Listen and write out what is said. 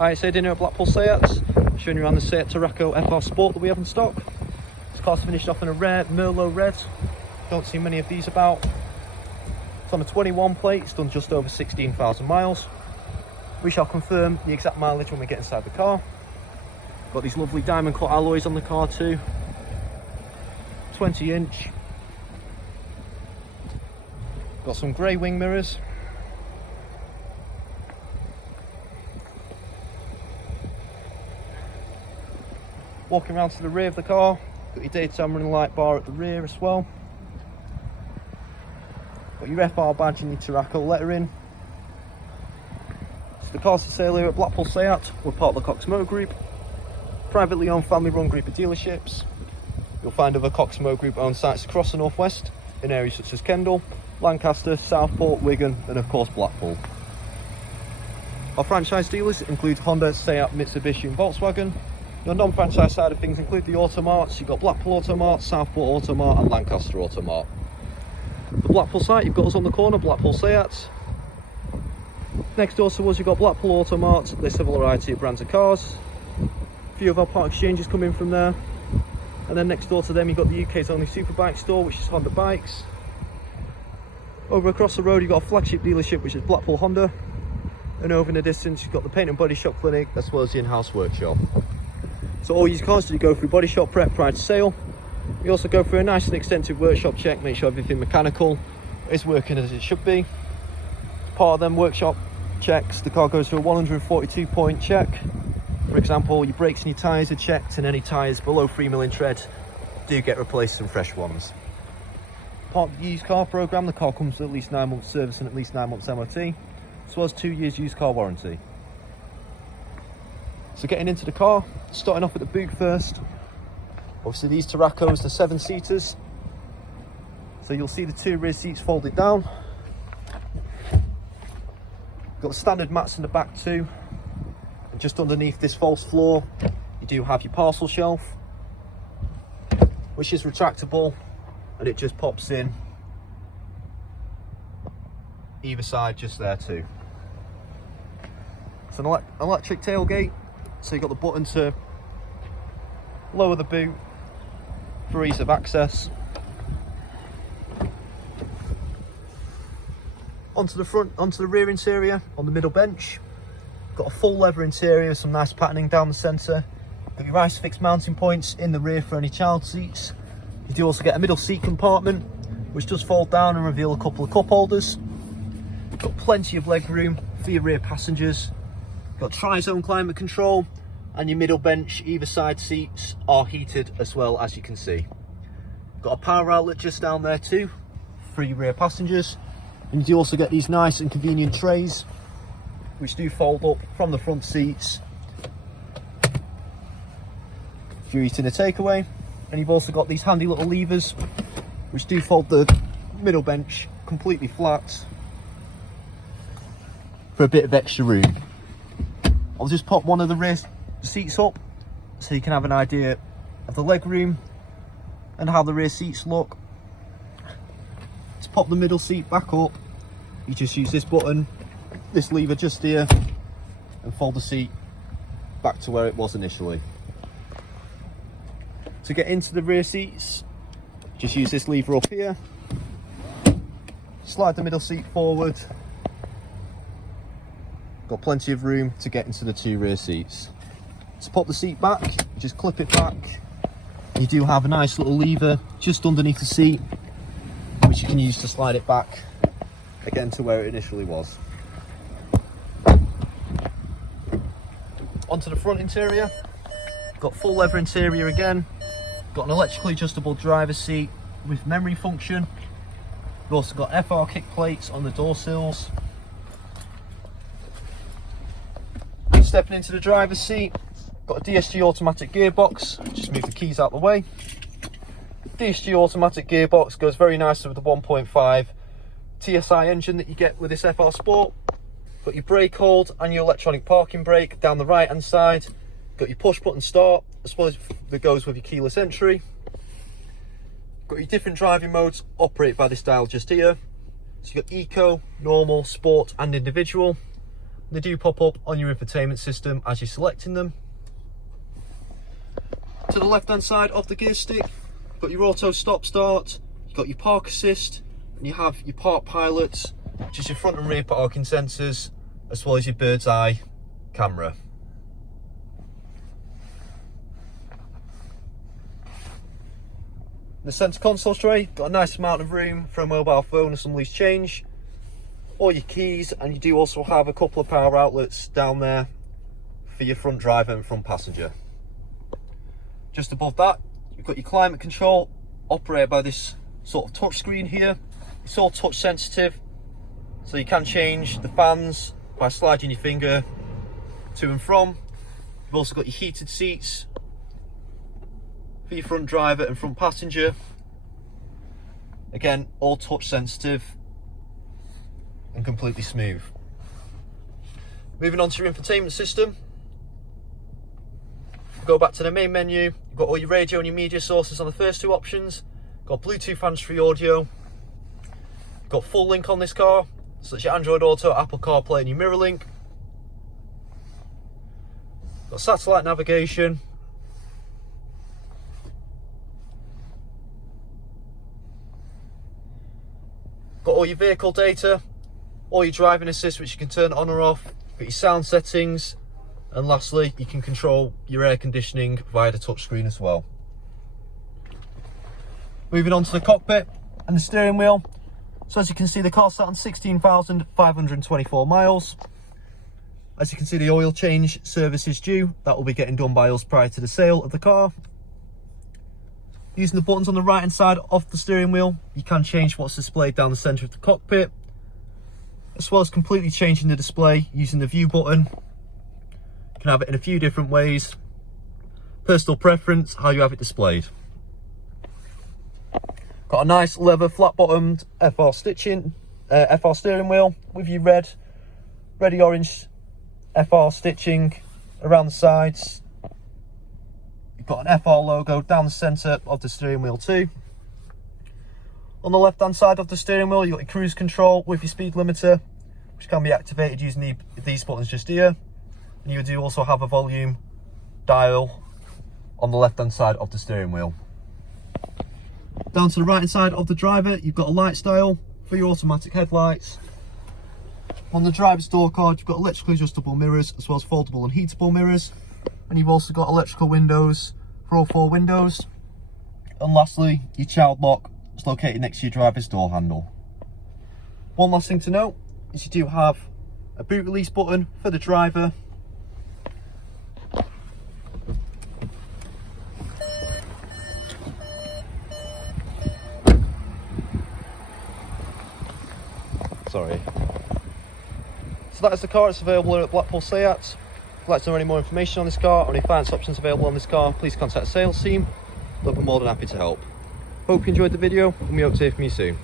Hi, it's Ed here at Blackpool SEAT, showing you around the SEAT Tarraco FR Sport that we have in stock. This car's finished off in a rare Merlot red. Don't see many of these about. It's on a 21 plate, it's done just over 16,000 miles. We shall confirm the exact mileage when we get inside the car. Got these lovely diamond cut alloys on the car too. 20-inch. Got some grey wing mirrors. Walking around to the rear of the car, got your daytime running light bar at the rear as well. Got your FR badge and your Tarraco lettering. So the car's for sale here at Blackpool SEAT. We're part of the Cosmo group, privately owned, family run group of dealerships. You'll find other Cosmo group owned sites across the northwest in areas such as Kendal, Lancaster, Southport, Wigan and of course Blackpool. Our franchise dealers include Honda, SEAT, Mitsubishi and Volkswagen. Your non-franchise side of things include the Automarts. You've got Blackpool Automart, Southport Automart and Lancaster Automart. The Blackpool site, you've got us on the corner, Blackpool SEAT. Next door to us you've got Blackpool Automart. They sell a variety of brands of cars. A few of our part exchanges come in from there. And then next door to them you've got the UK's only superbike store, which is Honda Bikes. Over across the road you've got a flagship dealership, which is Blackpool Honda. And over in the distance you've got the paint and body shop clinic as well as the in-house workshop. So all used cars do go through body shop prep prior to sale. We also go through a nice and extensive workshop check, make sure everything mechanical is working as it should be. As part of them workshop checks, the car goes through a 142 point check. For example, your brakes and your tyres are checked, and any tyres below 3mm tread do get replaced with fresh ones. Part of the used car programme, the car comes with at least 9 months service and at least 9 months MOT, as well as 2 years used car warranty. So getting into the car, starting off at the boot first. Obviously these Tarracos are 7-seaters. So you'll see the 2 rear seats folded down. Got the standard mats in the back too. And just underneath this false floor, you do have your parcel shelf, which is retractable and it just pops in either side just there too. It's an electric tailgate. So you've got the button to lower the boot for ease of access. Onto the front, onto the rear interior, on the middle bench. Got a full leather interior with some nice patterning down the centre. Got your ISOFIX mounting points in the rear for any child seats. You do also get a middle seat compartment, which does fold down and reveal a couple of cup holders. Got plenty of leg room for your rear passengers. Got tri-zone climate control, and your middle bench either side seats are heated as well, as you can see. Got a power outlet just down there too for your rear passengers, and you do also get these nice and convenient trays which do fold up from the front seats if you're eating a takeaway. And you've also got these handy little levers which do fold the middle bench completely flat for a bit of extra room. I'll just pop one of the rear seats up so you can have an idea of the leg room and how the rear seats look. To pop the middle seat back up, you just use this button, this lever just here, and fold the seat back to where it was initially. To get into the rear seats, just use this lever up here, slide the middle seat forward. Got plenty of room to get into the 2 rear seats. To pop the seat back, just clip it back. You do have a nice little lever just underneath the seat, which you can use to slide it back again to where it initially was. Onto the front interior, got full leather interior again. Got an electrically adjustable driver's seat with memory function. We've also got FR kick plates on the door sills. Stepping into the driver's seat, got a DSG automatic gearbox. Just move the keys out the way. DSG automatic gearbox goes very nicely with the 1.5 TSI engine that you get with this FR Sport. Got your brake hold and your electronic parking brake down the right hand side. Got your push button start as well as that goes with your keyless entry. Got your different driving modes operated by this dial just here. So you've got Eco, Normal, Sport and Individual. They do pop up on your infotainment system as you're selecting them. To the left hand side of the gear stick, you've got your auto stop start, you've got your park assist, and you have your park pilot, which is your front and rear parking sensors, as well as your bird's eye camera. The centre console tray, got a nice amount of room for a mobile phone and some loose change, all your keys, and you do also have a couple of power outlets down there for your front driver and front passenger. Just above that, you've got your climate control, operated by this sort of touch screen here. It's all touch sensitive, so you can change the fans by sliding your finger to and from. You've also got your heated seats for your front driver and front passenger. Again, all touch sensitive and completely smooth. Moving on to your infotainment system. Go back to the main menu, you've got all your radio and your media sources on the first two options, got Bluetooth hands-free audio, you've got full link on this car, so that's your Android Auto, Apple CarPlay and your Mirror Link. Got satellite navigation, got all your vehicle data, all your driving assist which you can turn on or off, got your sound settings, and lastly you can control your air conditioning via the touchscreen as well. Moving on to the cockpit and the steering wheel. So as you can see, the car's sat on 16,524 miles. As you can see, the oil change service is due. That will be getting done by us prior to the sale of the car. Using the buttons on the right hand side of the steering wheel, you can change what's displayed down the centre of the cockpit, as well as completely changing the display using the view button. You can have it in a few different ways. Personal preference, how you have it displayed. Got a nice leather flat bottomed FR stitching, FR steering wheel with your reddy orange FR stitching around the sides. You've got an FR logo down the centre of the steering wheel too. On the left hand side of the steering wheel, you've got your cruise control with your speed limiter, which can be activated using these buttons just here. And you do also have a volume dial on the left hand side of the steering wheel. Down to the right hand side of the driver, you've got a lights dial for your automatic headlights. On the driver's door card, you've got electrically adjustable mirrors as well as foldable and heatable mirrors. And you've also got electrical windows for all four windows. And lastly, your child lock is located next to your driver's door handle. One last thing to note is you do have a boot release button for the driver. Sorry. So that is the car. It's available at Blackpool SEAT. If you'd like to know any more information on this car or any finance options available on this car, please contact the sales team. They'll be more than happy to help. Hope you enjoyed the video and we hope to hear from you soon.